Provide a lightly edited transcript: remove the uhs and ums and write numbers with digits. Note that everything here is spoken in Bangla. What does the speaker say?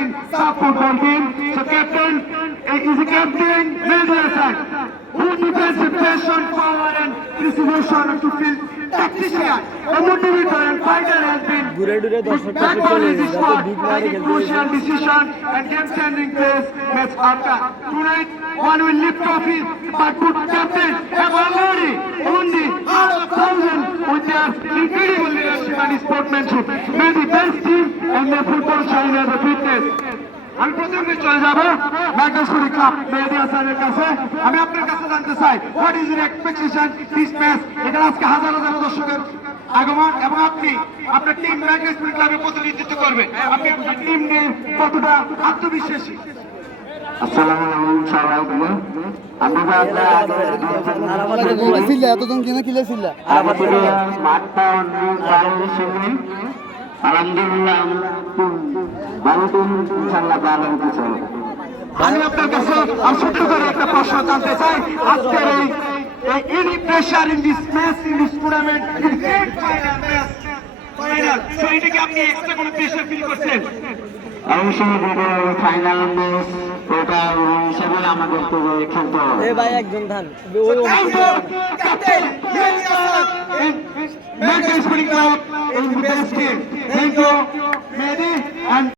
in SAP football team. So captain is a captain Mehdi Hasan, who depends on passion, power and distribution to field tactician, a motivator and fighter has been backbone in this squad, making crucial decision and game-changing plays match after. Tonight, one will lift trophies, but good captain have already won the heart of thousands with their incredible leadership and sportsmanship. May the best team and their football shine as a fitness. আমি প্রথমে চলে যাব ম্যাগনেসপুরি ক্লাব মেহেদী হাসানের কাছে। আমি আপনার কাছে জানতে চাই what is your expectation this match. এখানে আজকে হাজার হাজার দর্শকের আগমন এবং আপনি আপনার টিম ম্যাগনেসপুরি ক্লাবের প্রতিনিধিত্ব করবেন, আপনি আপনার টিম নিয়ে কতটা আত্মবিশ্বাসী? আসসালামু আলাইকুম সবাইকে। আমরা এতজন কিনে কিলেছিল আমাদের মাঠটা অনেক ভালো ছিল। আলহামদুলিল্লাহ ভালো টিম ইনশাআল্লাহ ভালো হচ্ছে। আমি আপনার কাছে আর ছোট্ট করে একটা প্রশ্ন জানতে চাই। আজকের এই any pressure in this match in this tournament in grand final match final, so এটা কি আপনি এক্সট্রা কোনো প্রেশার ফিল করছেন? অবশ্যই ফাইনাল ম্যাচ ওটা হিসেবে আমাদের তো খেলতে হবে। ভাই একজন ধান ক্যাপ্টেন মেহেদী হাসান ম্যাগনেসপুরি club is the best team. Thank you Mehedi.